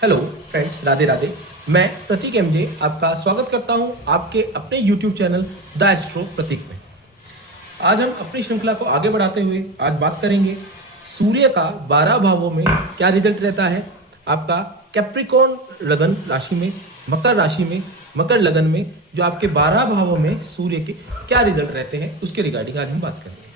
Hello friends, Radhe Radhe. मैं प्रतीक MJ आपका स्वागत करता हूं आपके अपने यूट्यूब चैनल द एस्ट्रो प्रतीक में। आज हम अपनी श्रृंखला को आगे बढ़ाते हुए आज बात करेंगे सूर्य का 12 भावों में क्या रिजल्ट रहता है। आपका कैप्रिकॉर्न लगन राशि में, मकर राशि में, मकर लगन में जो आपके 12 भावों में सूर्य के क्या रिजल्ट रहते हैं उसके रिगार्डिंग आज हम बात करेंगे।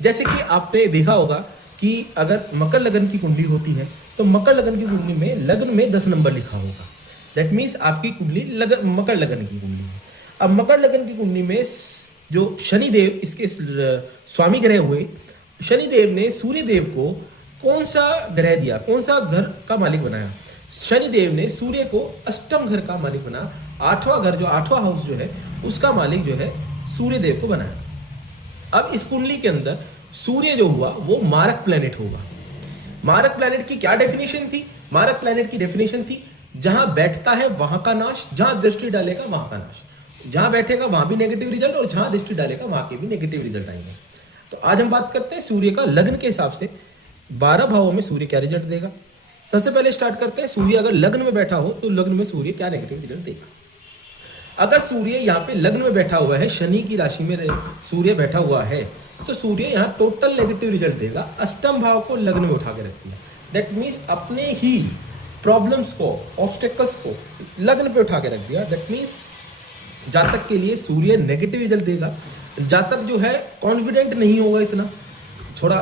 जैसे कि आपने देखा होगा कि अगर मकर लगन की कुंडली होती है तो मकर लगन की कुंडली में लग्न में 10 नंबर लिखा होगा। दैट मीन्स आपकी कुंडली मकर लगन की कुंडली है। अब मकर लगन की कुंडली में जो शनिदेव इसके स्वामी ग्रह हुए, शनिदेव ने सूर्य देव को कौन सा ग्रह दिया, कौन सा घर का मालिक बनाया? शनिदेव ने सूर्य को अष्टम घर का मालिक बना, आठवां घर जो आठवां हाउस जो है उसका मालिक जो है सूर्य देव को बनाया। अब इस कुंडली के अंदर सूर्य जो हुआ वो मारक प्लेनेट होगा। मारक प्लेनेट की क्या डेफिनेशन थी? मारक प्लेनेट की डेफिनेशन थी जहां बैठता है वहां का नाश, जहां दृष्टि डालेगा वहां का नाश। जहां बैठेगा वहां भी नेगेटिव रिजल्ट और जहां दृष्टि डालेगा वहां के भी नेगेटिव रिजल्ट आएंगे। तो आज हम बात करते हैं सूर्य का लग्न के हिसाब से 12 भावों में सूर्य क्या रिजल्ट देगा। सबसे पहले स्टार्ट करते हैं, सूर्य अगर लग्न में बैठा हो तो लग्न में सूर्य क्या नेगेटिव रिजल्ट देगा। अगर सूर्य यहाँ पे लग्न में बैठा हुआ है, शनि की राशि में सूर्य बैठा हुआ है, तो सूर्य यहाँ टोटल नेगेटिव रिजल्ट देगा। अष्टम भाव को लग्न में उठा के रख दिया। दैट मीन्स अपने ही प्रॉब्लम्स को, ऑब्स्टेकल्स को लग्न पे उठा के रख दिया। दैट मीन्स जातक के लिए सूर्य नेगेटिव रिजल्ट देगा। जातक जो है कॉन्फिडेंट नहीं होगा इतना, थोड़ा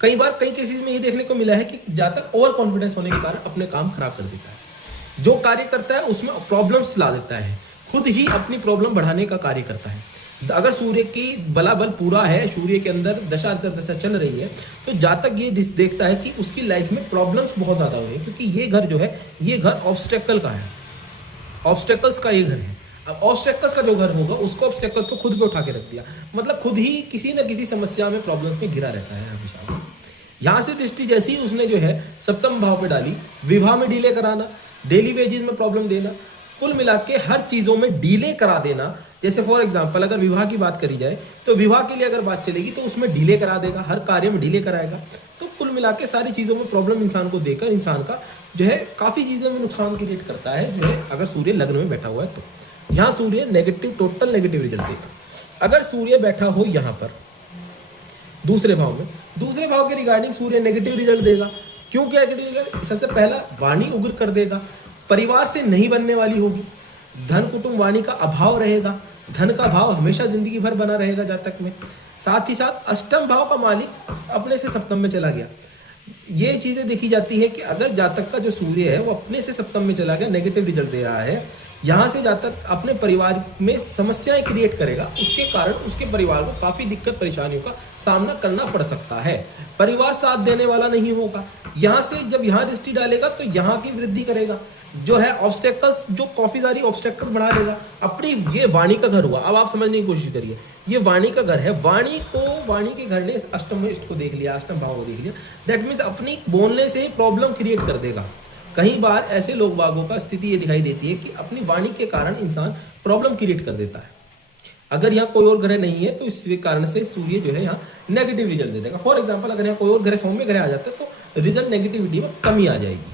कई बार कई केसेस में ये देखने को मिला है कि जातक ओवर कॉन्फिडेंस होने के कारण अपने काम खराब कर देता है। जो कार्य करता है उसमें प्रॉब्लम्स ला देता है, खुद ही अपनी प्रॉब्लम बढ़ाने का कार्य करता है। अगर सूर्य की बलाबल पूरा है, सूर्य के अंदर दशा अंतर्दशा चल रही है, तो जातक ये देखता है कि उसकी लाइफ में प्रॉब्लम्स बहुत ज़्यादा हो रही है, क्योंकि ये घर जो है ये घर ऑब्स्टेकल का है, ऑब्स्टेकल्स का ये घर है। अब ऑब्स्टेकल्स का जो घर होगा उसको ऑब्स्टेकल्स को खुद पे उठा के रख दिया, मतलब खुद ही किसी न किसी समस्या में, प्रॉब्लम्स में घिरा रहता है हमेशा। यहाँ से दृष्टि जैसी उसने जो है सप्तम भाव पे डाली, विवाह में डिले कराना, डेली वेजेस में प्रॉब्लम देना, कुल मिला के हर चीज़ों में डिले करा देना। जैसे फॉर एग्जांपल अगर विवाह की बात करी जाए तो विवाह के लिए अगर बात चलेगी तो उसमें डिले करा देगा, हर कार्य में डिले कराएगा। तो कुल मिला के सारी चीज़ों में प्रॉब्लम इंसान को देकर इंसान का जो है काफ़ी चीज़ों में नुकसान क्रिएट करता है जो है, अगर सूर्य लग्न में बैठा हुआ है तो। यहाँ सूर्य नेगेटिव, टोटल नेगेटिव रिजल्ट देगा। अगर सूर्य बैठा हो यहाँ पर दूसरे भाव में, दूसरे भाव के रिगार्डिंग सूर्य नेगेटिव रिजल्ट देगा। क्यों क्या रिजल्ट? सबसे पहला वाणी उग्र कर देगा, परिवार से नहीं बनने वाली होगी, धन कुटुंब वाणी का अभाव रहेगा, धन का भाव हमेशा जिंदगी भर बना रहेगा जातक में। साथ ही साथ अष्टम भाव का मालिक अपने से सप्तम में चला गया। ये चीजें देखी जाती है कि अगर जातक का जो सूर्य है वो अपने से सप्तम में चला गया, नेगेटिव रिजल्ट दे रहा है, यहाँ से जातक अपने परिवार में समस्याएं क्रिएट करेगा, उसके कारण उसके परिवार को काफी दिक्कत परेशानियों का सामना करना पड़ सकता है। परिवार साथ देने वाला नहीं होगा। यहाँ से जब यहाँ दृष्टि डालेगा तो यहाँ की वृद्धि करेगा, जो है ऑब्स्टेकल्स, जो काफी सारी ऑब्स्टेकल्स बढ़ा लेगा। अपनी ये वाणी का घर हुआ। अब आप समझने की कोशिश करिए, ये वाणी का घर है, वाणी के घर ने अष्टम में इसको देख लिया, अष्टम भाव को देख लिया। दैट मीन्स अपनी बोलने से प्रॉब्लम क्रिएट कर देगा। कई बार ऐसे लोग बागों का स्थिति ये दिखाई देती है कि अपनी वाणी के कारण इंसान प्रॉब्लम क्रिएट कर देता है। अगर यहाँ कोई और ग्रह नहीं है तो इस कारण से सूर्य जो है यहाँ नेगेटिव रिजल्ट दे देगा। फॉर एग्जाम्पल अगर यहाँ कोई और ग्रह, सौम्य ग्रह आ जाता है तो रिजल्ट नेगेटिविटी में कमी आ जाएगी।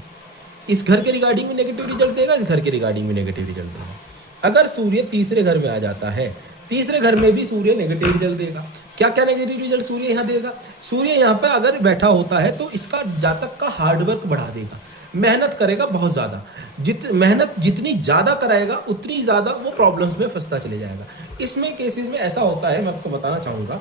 इस घर के रिगार्डिंग में नेगेटिव रिजल्ट देगा, इस घर के रिगार्डिंग में नेगेटिव रिजल्ट देगा। अगर सूर्य तीसरे घर में आ जाता है, तीसरे घर में भी सूर्य नेगेटिव रिजल्ट देगा। क्या क्या नेगेटिव रिजल्ट सूर्य यहाँ देगा? सूर्य यहाँ पे अगर बैठा होता है तो इसका जातक का हार्डवर्क बढ़ा देगा, मेहनत करेगा बहुत ज़्यादा। मेहनत जितनी ज़्यादा कराएगा उतनी ज़्यादा वो प्रॉब्लम्स में फंसता चले जाएगा। इसमें केसेस में ऐसा होता है, मैं आपको बताना चाहूँगा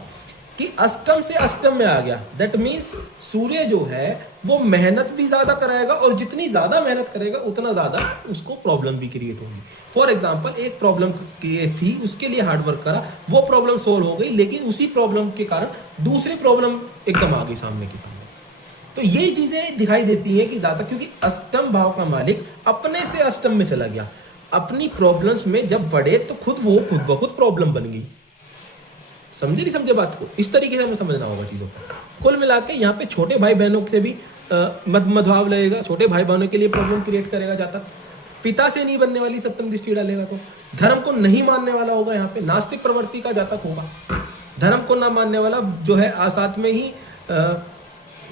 कि अष्टम से अष्टम में आ गया। दैट मीन्स सूर्य जो है वो मेहनत भी ज़्यादा कराएगा और जितनी ज़्यादा मेहनत करेगा उतना ज़्यादा उसको प्रॉब्लम भी क्रिएट होगी। फॉर एग्जाम्पल एक प्रॉब्लम थी, उसके लिए हार्डवर्क करा, वो प्रॉब्लम सोल्व हो गई, लेकिन उसी प्रॉब्लम के कारण दूसरी प्रॉब्लम एकदम आ गई सामने के सामने। तो ये चीजें दिखाई देती हैं कि ज्यादा, क्योंकि अष्टम भाव का मालिक अपने से अष्टम में चला गया। अपनी प्रॉब्लम्स में जब बढ़े तो खुद ब खुद प्रॉब्लम बन गई। समझे नहीं समझे बात को? इस तरीके से हमें समझना होगा चीजों को। कुल मिला के यहाँ पे छोटे भाई बहनों से भी मदभाव लगेगा, छोटे भाई बहनों के लिए प्रॉब्लम क्रिएट करेगा जातक। पिता से नहीं बनने वाली सप्तम दृष्टि डालेगा तो धर्म को नहीं मानने वाला होगा, यहाँ पे नास्तिक प्रवृत्ति का जातक होगा। धर्म को ना मानने वाला जो है साथ में ही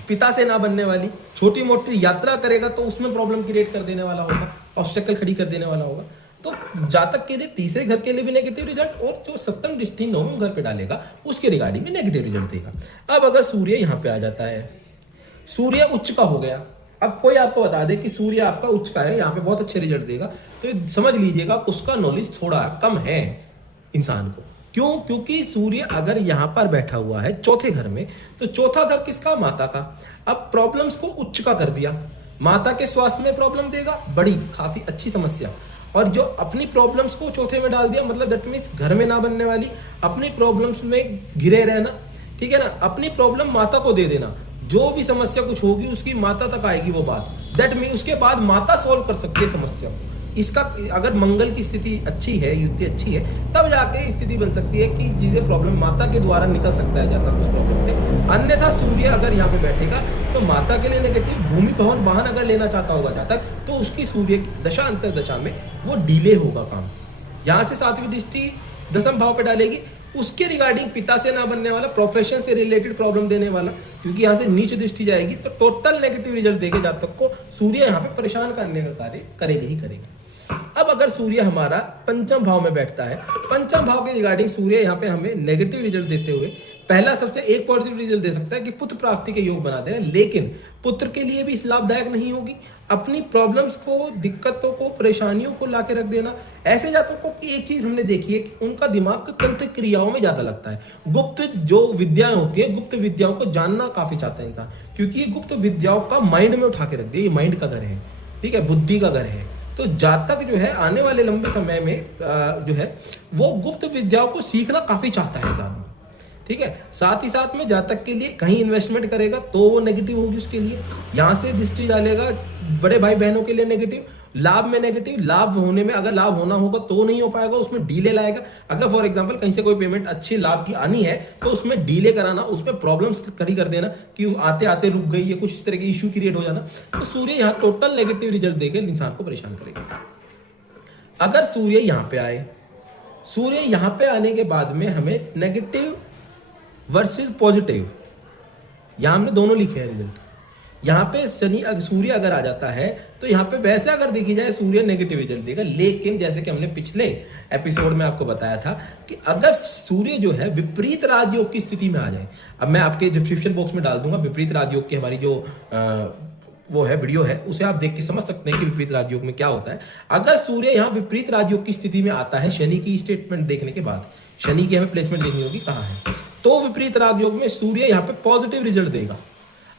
पिता से ना बनने वाली, छोटी मोटी यात्रा करेगा तो उसमें प्रॉब्लम क्रिएट कर देने वाला होगा, ऑब्स्टेकल खड़ी कर देने वाला होगा। तो जातक के लिए तीसरे घर के लिए भी नेगेटिव रिजल्ट, और जो सप्तम दृष्टि नवम घर पे डालेगा उसके रिगार्डिंग भी नेगेटिव रिजल्ट देगा। अब अगर सूर्य यहाँ पे आ जाता है, सूर्य उच्च का हो गया, अब कोई आपको बता दे कि सूर्य आपका उच्च का है, यहाँ पे बहुत अच्छे रिजल्ट देगा, तो समझ लीजिएगा उसका नॉलेज थोड़ा कम है इंसान को। क्यों? क्योंकि सूर्य अगर यहाँ पर बैठा हुआ है चौथे घर में, तो चौथा घर किसका? माता का। अब प्रॉब्लम्स को उच्च का कर दिया, माता के स्वास्थ्य में प्रॉब्लम देगा, बड़ी काफी अच्छी समस्या। और जो अपनी प्रॉब्लम्स को चौथे में डाल दिया, मतलब दैट मीन्स घर में ना बनने वाली, अपनी प्रॉब्लम्स में घिरे रहना, ठीक है ना, अपनी प्रॉब्लम माता को दे देना, जो भी समस्या कुछ होगी उसकी माता तक आएगी वो बात, दैट मीन उसके बाद माता सॉल्व कर सकती है समस्या को। इसका अगर मंगल की स्थिति अच्छी है, युति अच्छी है, तब जाके स्थिति बन सकती है कि चीजें प्रॉब्लम माता के द्वारा निकल सकता है जातक उस प्रॉब्लम से। अन्यथा सूर्य अगर यहाँ पे बैठेगा तो माता के लिए नेगेटिव, भूमि भवन वाहन अगर लेना चाहता होगा जातक, तो उसकी सूर्य दशा अंतर दशा में वो डिले होगा काम। यहाँ से सातवीं दृष्टि दसम भाव पे डालेगी, उसके रिगार्डिंग पिता से ना बनने वाला, प्रोफेशन से रिलेटेड प्रॉब्लम देने वाला, क्योंकि यहाँ से नीच दृष्टि जाएगी तो टोटल नेगेटिव रिजल्ट देके जातक को सूर्य यहाँ पे परेशान करने का कार्य करेगा ही करेगा। अब अगर सूर्य हमारा पंचम भाव में बैठता है, पंचम भाव के रिगार्डिंग सूर्य यहाँ पे हमें नेगेटिव रिजल्ट देते हुए पहला सबसे एक पॉजिटिव रिजल्ट दे सकता है कि पुत्र प्राप्ति के योग बना देगा, लेकिन पुत्र के लिए भी लाभदायक नहीं होगी। अपनी प्रॉब्लम्स को, दिक्कतों को, परेशानियों को लाके रख देना। ऐसे जातकों की एक चीज हमने देखी है कि उनका दिमाग तंत्र क्रियाओं में ज्यादा लगता है। गुप्त जो विद्याएं होती है, गुप्त विद्याओं को जानना काफी चाहता है इंसान, क्योंकि ये गुप्त विद्याओं का माइंड में उठा के रख दिया, ये माइंड का घर है, ठीक है, बुद्धि का घर है। तो जातक जो है आने वाले लंबे समय में जो है वो गुप्त विद्याओं को सीखना काफी चाहता है इंसान, ठीक है। साथ ही साथ में जातक के लिए कहीं इन्वेस्टमेंट करेगा तो वो नेगेटिव होगी उसके लिए, यहाँ से दृष्टि डालेगा, बड़े भाई बहनों के लिए नेगेटिव, लाभ में नेगेटिव, लाभ होने में अगर लाभ होना होगा तो नहीं हो पाएगा, उसमें डीले लाएगा। अगर फॉर एग्जांपल कहीं से कोई पेमेंट अच्छी लाभ की आनी है तो उसमें डीले कराना, उसमें प्रॉब्लम्स करी कर देना कि आते आते रुक गई है, कुछ इस तरह की इश्यू क्रिएट हो जाना। तो सूर्य यहाँ टोटल नेगेटिव रिजल्ट देकर इंसान को परेशान करेगा। अगर सूर्य यहाँ पे आए, सूर्य यहाँ पे आने के बाद में हमें नेगेटिव वर्सेस पॉजिटिव, यहाँ हमने दोनों लिखे हैं रिजल्ट। यहाँ पे शनि सूर्य अगर आ जाता है तो यहाँ पे वैसे अगर देखी जाए सूर्य नेगेटिव रिजल्ट देगा, लेकिन जैसे कि हमने पिछले एपिसोड में आपको बताया था कि अगर सूर्य जो है विपरीत राजयोग की स्थिति में आ जाए, अब मैं आपके डिस्क्रिप्शन बॉक्स में डाल दूंगा विपरीत राजयोग की हमारी जो वो है वीडियो है, उसे आप देख के समझ सकते हैं कि विपरीत राजयोग में क्या होता है। अगर सूर्य यहाँ विपरीत राजयोग की स्थिति में आता है, शनि की स्टेटमेंट देखने के बाद, शनि की हमें प्लेसमेंट देखनी होगी कहाँ है, तो विपरीत राजयोग में सूर्य यहाँ पे पॉजिटिव रिजल्ट देगा।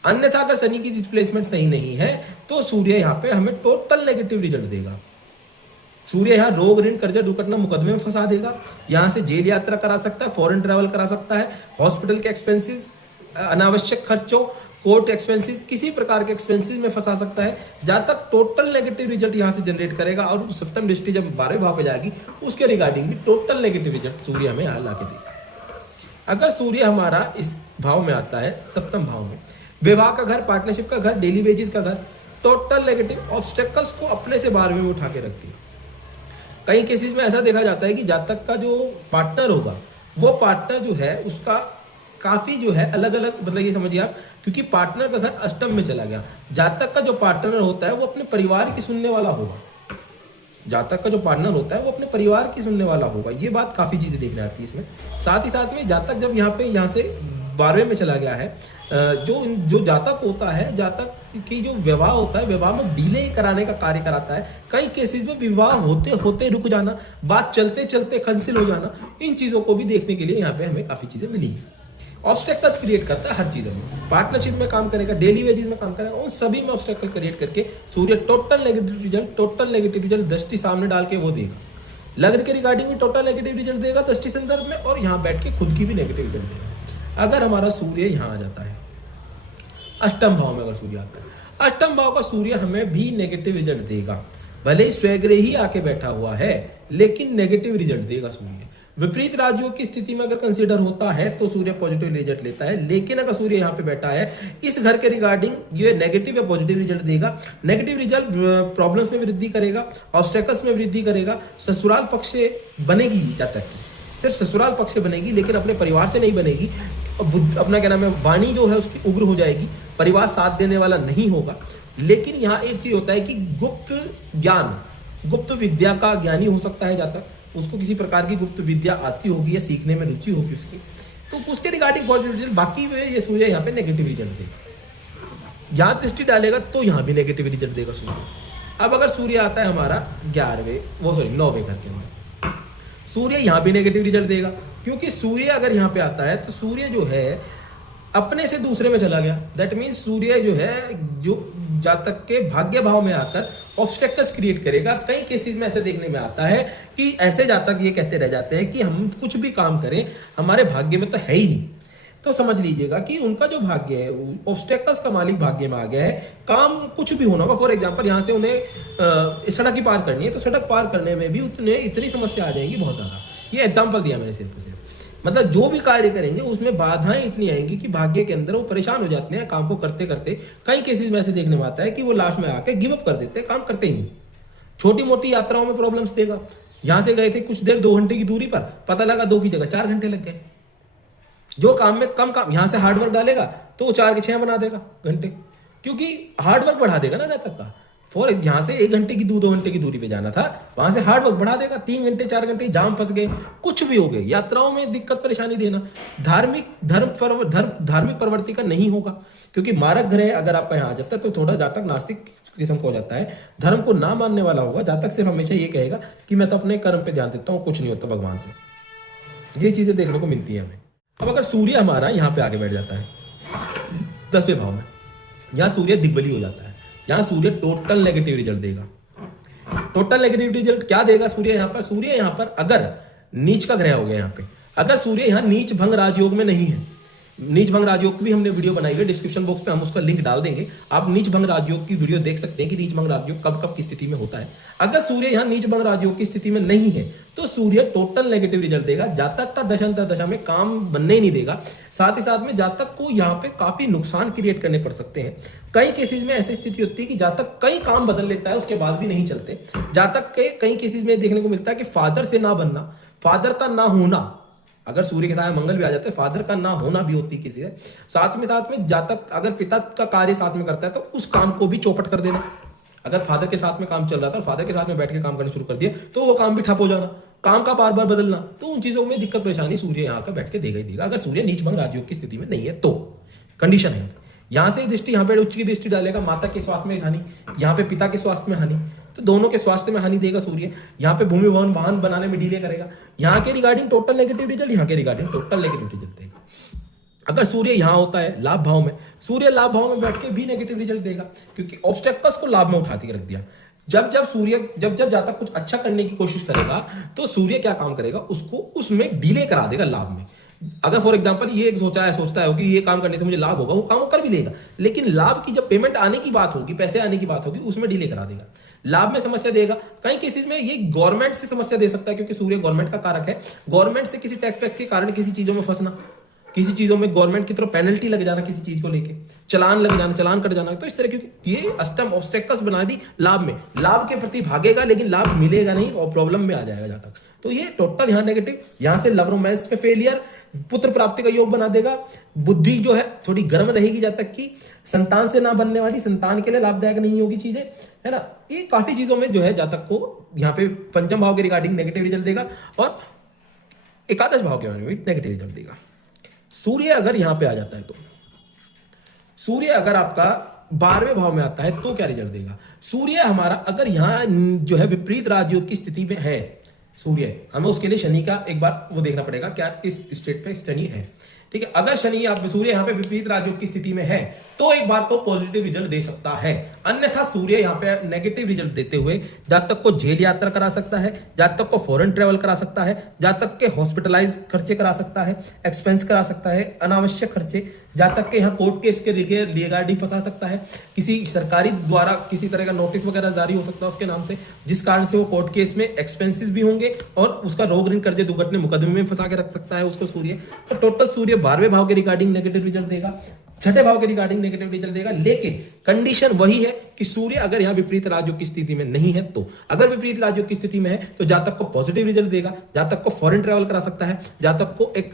अन्यथा अगर शनि की प्लेसमेंट सही नहीं है तो सूर्य यहाँ पे हमें टोटल नेगेटिव रिजल्ट देगा। सूर्य यहाँ रोग, ऋण, कर्जा, दुर्घटना, मुकदमे में फंसा देगा, यहाँ से जेल यात्रा करा सकता है, फॉरेन ट्रैवल करा सकता है, हॉस्पिटल के एक्सपेंसेस, अनावश्यक खर्चों, कोर्ट एक्सपेंसेस, किसी प्रकार के एक्सपेंसेस में फंसा सकता है। जहां तक टोटल नेगेटिव रिजल्ट यहाँ से जनरेट करेगा, और सप्तम दृष्टि जब 12वें भाव पे जाएगी उसके रिगार्डिंग भी टोटल नेगेटिव रिजल्ट सूर्य हमें यहाँ ला के देगा। अगर सूर्य हमारा इस भाव में आता है, सप्तम भाव में, विवाह का घर, पार्टनरशिप का घर, डेली वेजेस का घर, टोटल नेगेटिव ऑब्स्टेकल्स को अपने से 12वें में उठा के रखती है। कई केसेस में ऐसा देखा जाता है कि जातक का जो पार्टनर होगा, वो पार्टनर जो है उसका काफी जो है अलग अलग, मतलब ये समझिए आप, क्योंकि पार्टनर का घर अष्टम में चला गया। जातक का जो पार्टनर होता है वो अपने परिवार की सुनने वाला होगा, जातक का जो पार्टनर होता है वो अपने परिवार की सुनने वाला होगा। ये बात काफी चीजें देखने आती है इसमें। साथ ही साथ में जातक जब यहाँ से 12वें में चला गया है, जो जातक होता है, जातक की जो विवाह होता है, विवाह में डिले कराने का कार्य कराता है। कई केसेस में विवाह होते होते रुक जाना, बात चलते चलते कैंसिल हो जाना, इन चीजों को भी देखने के लिए यहाँ पे हमें काफी चीजें मिली है। ऑब्स्टेकल्स क्रिएट करता है हर चीजों में, पार्टनरशिप में काम करेगा, डेली वेजेस में काम करेगा, उन सभी में ऑब्स्टेकल क्रिएट करके सूर्य टोटल नेगेटिव रिजल्ट दृष्टि सामने डाल के वो देगा। लग्न के रिगार्डिंग भी टोटल नेगेटिव रिजल्ट देगा दृष्टि संदर्भ में, और यहाँ बैठ के खुद की भी नेगेटिव रिजल्ट देगा। अगर हमारा सूर्य यहाँ आ जाता है, अष्टम भाव में अगर सूर्य आता है, अष्टम भाव का सूर्य हमें भी नेगेटिव रिजल्ट देगा। भले ही स्वग्रह ही आके बैठा हुआ है, लेकिन नेगेटिव रिजल्ट देगा सूर्य। विपरीत राजयोग की स्थिति में अगर कंसीडर होता है तो सूर्य पॉजिटिव रिजल्ट लेता है, लेकिन अगर सूर्य यहाँ पे बैठा है इस घर के रिगार्डिंग, ये नेगेटिव या पॉजिटिव रिजल्ट देगा। नेगेटिव रिजल्ट प्रॉब्लम्स में वृद्धि करेगा, ऑब्स्टेकल्स में वृद्धि करेगा, ससुराल पक्ष से बनेगी जातक की, सिर्फ ससुराल पक्ष से बनेगी, लेकिन अपने परिवार से नहीं बनेगी। अपना क्या नाम है, वाणी जो है उसकी उग्र हो जाएगी, परिवार साथ देने वाला नहीं होगा। लेकिन यहाँ एक चीज होता है कि गुप्त ज्ञान, गुप्त विद्या का ज्ञानी हो सकता है, जहाँ तक उसको किसी प्रकार की गुप्त विद्या आती होगी या सीखने में रुचि होगी उसकी, तो उसके रिगार्डिंग पॉजिटिव रिजल्ट। बाकी ये सूर्य यहाँ पे नेगेटिव रिजल्ट देगा। यहाँ दृष्टि डालेगा तो यहाँ भी नेगेटिव रिजल्ट देगा सूर्य। अब अगर सूर्य आता है हमारा 9वें घर के अंदर, सूर्य यहाँ भी नेगेटिव रिजल्ट देगा, क्योंकि सूर्य अगर यहाँ पे आता है तो सूर्य जो है अपने से दूसरे में चला गया। दैट मीन्स सूर्य जो है जो जातक के भाग्य भाव में आकर ऑब्स्टेकल्स क्रिएट करेगा। कई केसेस में ऐसे देखने में आता है कि ऐसे जातक ये कहते रह जाते हैं कि हम कुछ भी काम करें हमारे भाग्य में तो है ही नहीं। तो समझ लीजिएगा कि उनका जो भाग्य है ऑब्स्टेकल्स का मालिक भाग्य में आ गया है। काम कुछ भी होना होगा, फॉर एग्जांपल यहाँ से उन्हें सड़क ही पार करनी है तो सड़क पार करने में भी इतनी समस्या आ जाएगी बहुत ज्यादा। ये एग्जाम्पल दिया मैंने सिर्फ मतलब जो भी कार्य करेंगे उसमें बाधाएं इतनी आएंगी कि भाग्य के अंदर वो परेशान हो जाते हैं काम को करते करते। कई केसेस में ऐसे देखने में आता है कि वो लास्ट में आके गिव अप कर देते हैं, काम करते ही नहीं। छोटी मोटी यात्राओं में प्रॉब्लम्स देगा। यहां से गए थे कुछ देर 2 घंटे की दूरी पर, पता लगा 2 की जगह 4 घंटे लग गए। जो काम में कम काम यहां से हार्डवर्क डालेगा तो वो 4 के 6 बना देगा घंटे, क्योंकि हार्डवर्क बढ़ा देगा ना जातक का। फॉर यहाँ से 1 घंटे की 2 घंटे की दूरी पे जाना था, वहां से हार्ड वर्क बढ़ा देगा। 3 घंटे 4 घंटे जाम फंस गए, कुछ भी हो गए, यात्राओं में दिक्कत परेशानी देना। धार्मिक प्रवृत्ति का नहीं होगा, क्योंकि मारक ग्रह अगर आपका यहाँ आ जाता है तो थोड़ा जातक नास्तिक किस्म का हो जाता है, धर्म को ना मानने वाला होगा। जातक सिर्फ हमेशा ये कहेगा कि मैं तो अपने कर्म पे ध्यान देता हूँ, कुछ नहीं होता भगवान से। ये चीजें देखने को मिलती है हमें। अब अगर सूर्य हमारा यहाँ पे आगे बैठ जाता है 10वें भाव में, यहाँ सूर्य दिग्बली हो जाता है, यहाँ सूर्य टोटल नेगेटिव रिजल्ट देगा। टोटल नेगेटिव रिजल्ट क्या देगा सूर्य यहाँ पर? सूर्य यहाँ पर अगर नीच का ग्रह हो गया यहाँ पे, अगर सूर्य यहाँ नीच भंग राजयोग में नहीं है, नीच भंग राजयोग की भी हमने वीडियो बनाई है, डिस्क्रिप्शन बॉक्स में हम उसका लिंक डाल देंगे, आप नीच भंग राजयोग की वीडियो देख सकते हैं कि नीच भंग राजयोग कब कब की स्थिति में होता है। अगर सूर्य यहाँ नीच भंग राजयोग की स्थिति में नहीं है तो सूर्य टोटल नेगेटिव रिजल्ट देगा। जातक का दशांतर दशा में काम बनने ही नहीं देगा। साथ ही साथ में जातक को यहाँ पे काफी नुकसान क्रिएट करने पड़ सकते हैं। कई केसेस में ऐसी स्थिति होती है कि जातक कई काम बदल लेता है उसके बाद भी नहीं चलते। जातक के कई केसेस में देखने को मिलता है कि फादर से ना बनना, फादर का ना होना, अगर सूर्य के साथ मंगल भी आ जाता है फादर का ना होना भी होती है किसी से। साथ में जातक अगर पिता का कार्य साथ में करता है तो उस काम को भी चौपट कर देना। अगर फादर के साथ में काम चल रहा था, फादर के साथ में बैठ के काम करना शुरू कर दिया तो वो काम भी ठप हो जाना, काम का बार बार बदलना, तो उन चीजों में दिक्कत परेशानी सूर्य यहाँ का बैठ के देगा ही देगा। अगर सूर्य नीच भंग राजयोग की स्थिति में नहीं है तो कंडीशन है। यहाँ से दृष्टि, यहाँ पे उच्च की दृष्टि डालेगा, माता के स्वास्थ्य में हानि, यहाँ पे पिता के स्वास्थ्य में हानि, तो दोनों के स्वास्थ्य में हानि देगा सूर्य। यहाँ पे भूमि भवन वाहन बनाने में डिले करेगा। यहाँ के रिगार्डिंग टोटल नेगेटिव रिजल्ट, यहाँ के रिगार्डिंग टोटल नेगेटिव रिजल्ट देगा। अगर सूर्य यहाँ होता है लाभ भाव में, सूर्य लाभ भाव में बैठ के भी नेगेटिव रिजल्ट देगा, क्योंकि ऑब्स्टेकल्स को लाभ में उठा के रख दिया। जब जातक कुछ अच्छा करने की कोशिश करेगा तो सूर्य क्या काम करेगा, उसको उसमें डिले करा देगा लाभ में। अगर फॉर एग्जांपल ये सोचता है कि ये काम करने से मुझे लाभ होगा, वो काम वो कर भी लेगा, लेकिन लाभ की जब पेमेंट आने की बात होगी, पैसे आने की बात होगी, उसमें डिले करा देगा, लाभ में समस्या देगा। कई केसेस में ये गवर्नमेंट से समस्या दे सकता है, क्योंकि सूर्य गवर्नमेंट का कारक है। गवर्नमेंट से किसी टैक्स पैक के कारण किसी चीजों में फंसना, किसी चीजों में गवर्नमेंट की तरफ पेनल्टी लग जाना, किसी चीज को लेके चलान लग जाना, चलान कट जाना, तो इस तरह की ये अष्टम ऑब्स्टेकल्स बना दी लाभ में। लाभ के प्रति भागेगा लेकिन लाभ मिलेगा नहीं और प्रॉब्लम में आ जाएगा जातक। तो ये टोटल यहाँ नेगेटिव। यहाँ से लव रोमांस पे फेलियर, पुत्र प्राप्ति का योग बना देगा। बुद्धि जो है थोड़ी गर्म रहेगी जातक की, संतान से ना बनने वाली, संतान के लिए लाभदायक नहीं होगी चीजें, है ना। ये काफी चीजों में जो है जातक को यहाँ पे पंचम भाव के रिगार्डिंग नेगेटिव रिजल्ट देगा और एकादश भाव के बारे में नेगेटिव रिजल्ट देगा। सूर्य अगर यहां पे आ जाता है तो सूर्य अगर आपका 12वें भाव में आता है तो क्या रिजल्ट देगा? सूर्य हमारा अगर यहां जो है विपरीत राजयोग की स्थिति में है सूर्य, हमें उसके लिए शनि का एक बार वो देखना पड़ेगा क्या किस स्टेट पे शनि है, ठीक है। अगर शनि सूर्य यहाँ पे विपरीत राजयोग की स्थिति में है तो एक बार को पॉजिटिव रिजल्ट दे सकता है, अन्यथा सूर्य यहाँ पे नेगेटिव रिजल्ट देते हुए जातक को जेल यात्रा करा सकता है, जातक को फॉरेन ट्रेवल करा सकता है, जातक के हॉस्पिटलाइज खर्चे करा सकता है, एक्सपेंस करा सकता है, अनावश्यक खर्चे, जातक के यहाँ कोर्ट केस के रिगार्डिंग फंसा सकता है, किसी सरकारी द्वारा किसी तरह का नोटिस वगैरह जारी हो सकता है उसके नाम से, जिस कारण से वो कोर्ट केस में एक्सपेंसेस भी होंगे और उसका रोग ऋण कर्जे दुर्घटना मुकदमे में फंसा के रख सकता है उसको सूर्य। तो टोटल सूर्य 12वें भाव के रिगार्डिंग नेगेटिव रिजल्ट देगा। छठे भाव के रिगार्डिंग नेगेटिव रिजल्ट देगा, लेकिन कंडीशन वही है कि सूर्य अगर यहां विपरीत राजयोग की स्थिति में नहीं है तो, अगर विपरीत राजयोग की स्थिति में है तो जातक को पॉजिटिव रिजल्ट देगा, जातक को फॉरेन ट्रैवल करा सकता है, जातक को एक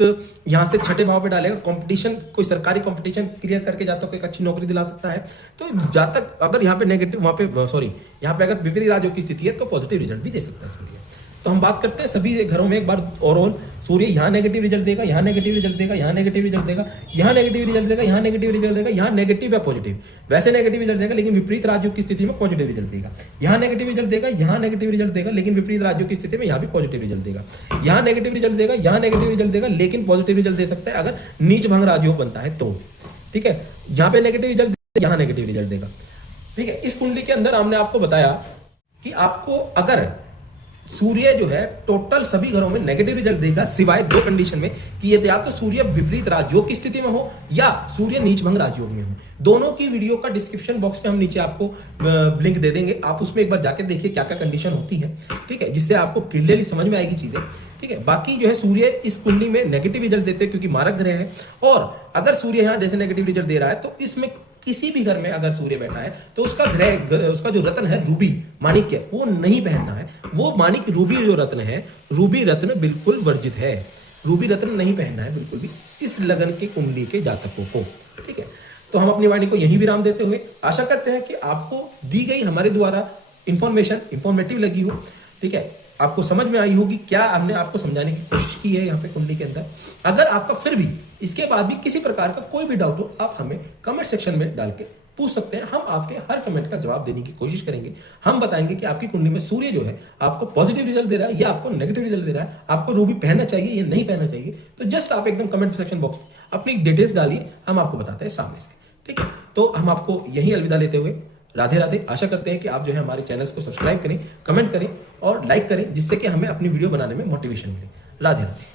यहां से छठे भाव पे डालेगा, कंपटीशन, कोई सरकारी कंपटीशन क्लियर करके जातक को एक अच्छी नौकरी दिला सकता है। तो जातक अगर यहाँ पे नेगेटिव, वहां पे सॉरी, यहाँ पे अगर विपरीत राजयोग की स्थिति है तो पॉजिटिव रिजल्ट भी दे सकता है सूर्य। तो हम बात करते हैं सभी घरों में एक बार ओवरऑल। सूर्य यहाँ नेगेटिव रिजल्ट देगा, यहाँ नेगेटिव रिजल्ट देगा, यहाँ नेगेटिव रिजल्ट देगा, यहाँ नेगेटिव रिजल्ट देगा, यहाँ नेगेटिव रिजल्ट देगा, यहाँ नेगेटिव या पॉजिटिव, वैसे नेगेटिव रिजल्ट देगा लेकिन विपरीत राजयोग की स्थिति में पॉजिटिव रिजल्ट देगा। यहाँ नेगेटिव रिजल्ट देगा, यहाँ नेगेटिव रिजल्ट देगा लेकिन विपरीत राजयोग की स्थिति में यहाँ भी पॉजिटिव रिजल्ट देगा। यहाँ नेगेटिव रिजल्ट देगा, यहाँ नेगेटिव रिजल्ट देगा लेकिन पॉजिटिव रिजल्ट दे सकता है अगर नीच भंग राजयोग बनता है तो, ठीक है। यहाँ पे नेगेटिव रिजल्ट देगा, यहाँ नेगेटिव रिजल्ट देगा, ठीक है। इस कुंडली के अंदर हमने आपको बताया कि आपको अगर सूर्य जो है टोटल सभी घरों में नेगेटिव रिजल्ट देगा सिवाय दो कंडीशन में, कि ये या तो सूर्य विपरीत राजयोग की स्थिति में हो या सूर्य नीच भंग राजयोग में हो। दोनों की वीडियो का डिस्क्रिप्शन बॉक्स में हम नीचे आपको लिंक दे देंगे, आप उसमें एक बार जाके देखिए क्या क्या कंडीशन होती है, ठीक है, जिससे आपको क्लियरली समझ में आएगी चीजें, ठीक है। बाकी जो है सूर्य इस कुंडली में नेगेटिव रिजल्ट देते हैं क्योंकि मारक ग्रह है, और अगर सूर्य यहाँ जैसे नेगेटिव रिजल्ट दे रहा है तो इसमें किसी भी घर में अगर सूर्य बैठा है तो उसका ग्रह, उसका जो रत्न है रूबी माणिक्य, वो नहीं पहनना है। वो माणिक रूबी जो रत्न है, रूबी रत्न बिल्कुल वर्जित है, रूबी रत्न नहीं पहनना है बिल्कुल भी इस लगन के कुंडली के जातकों को, ठीक है। तो हम अपनी वाणी को यही विराम देते हुए आशा करते हैं कि आपको दी गई हमारे द्वारा इंफॉर्मेशन इंफॉर्मेटिव लगी हो, ठीक है, आपको समझ में आई होगी क्या हमने आपको समझाने की कोशिश की है यहाँ पे कुंडली के अंदर। अगर आपका फिर भी इसके बाद भी किसी प्रकार का कोई भी डाउट हो, आप हमें कमेंट सेक्शन में डाल के पूछ सकते हैं, हम आपके हर कमेंट का जवाब देने की कोशिश करेंगे। हम बताएंगे कि आपकी कुंडली में सूर्य जो है आपको पॉजिटिव रिजल्ट दे रहा है या आपको नेगेटिव रिजल्ट दे रहा है, आपको रूबी पहनना चाहिए या नहीं पहनना चाहिए। तो जस्ट आप एकदम कमेंट सेक्शन बॉक्स में अपनी डिटेल्स डालिए, हम आपको बताते हैं सामने से, ठीक है। तो हम आपको यही अलविदा लेते हुए राधे राधे, आशा करते हैं कि आप जो है हमारे चैनल्स को सब्सक्राइब करें, कमेंट करें और लाइक करें, जिससे कि हमें अपनी वीडियो बनाने में मोटिवेशन मिले। राधे राधे।